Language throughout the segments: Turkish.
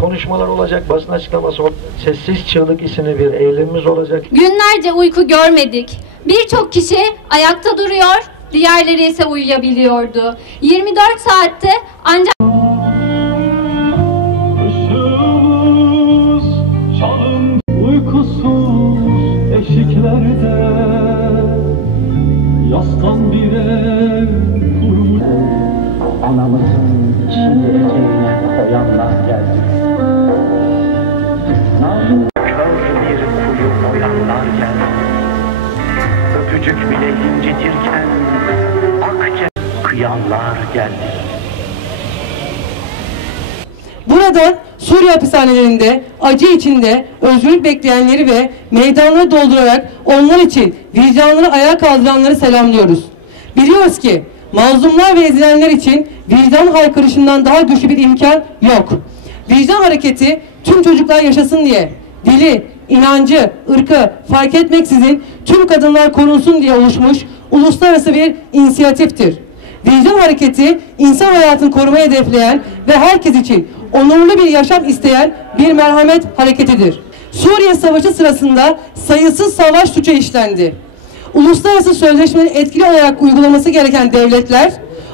Konuşmalar olacak, basın açıklaması olacak, Sessiz Çığlık isimli bir eylemimiz olacak. Günlerce uyku görmedik. Birçok kişi ayakta duruyor, diğerleri ise uyuyabiliyordu. 24 saatte ancak Çalın uykusuz eşiklerde, yastan bir ev kurmuş. Anamızın şimdi eteğine koyanlar geldi. Kör bir kuyu boyanlar geldi. Öpücük bile incitirken akçe kıyanlar geldi. Burada Suriye hapishanelerinde acı içinde özgürlük bekleyenleri ve meydanları doldurarak onlar için vicdanını ayağa kaldıranları selamlıyoruz. Biliyoruz ki mazlumlar ve ezilenler için vicdan haykırışından daha güçlü bir imkan yok. Vicdan hareketi tüm çocuklar yaşasın diye, dili, inancı, ırkı fark etmeksizin tüm kadınlar korunsun diye oluşmuş uluslararası bir inisiyatiftir. Vicdan hareketi insan hayatını korumayı hedefleyen ve herkes için onurlu bir yaşam isteyen bir merhamet hareketidir. Suriye Savaşı sırasında sayısız savaş suçu işlendi. Uluslararası sözleşmenin etkili olarak uygulaması gereken devletler,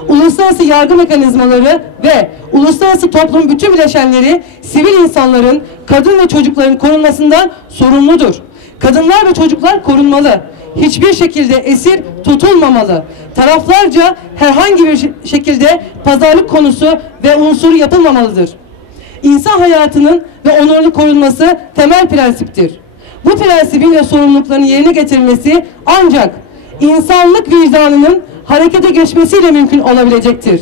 uluslararası yargı mekanizmaları ve uluslararası toplumun bütün bileşenleri sivil insanların, kadın ve çocukların korunmasından sorumludur. Kadınlar ve çocuklar korunmalı. Hiçbir şekilde esir tutulmamalı. Taraflarca herhangi bir şekilde pazarlık konusu ve unsuru yapılmamalıdır. İnsan hayatının ve onurunun korunması temel prensiptir. Bu prensibin ve sorumluluklarının yerine getirilmesi ancak insanlık vicdanının harekete geçmesiyle mümkün olabilecektir.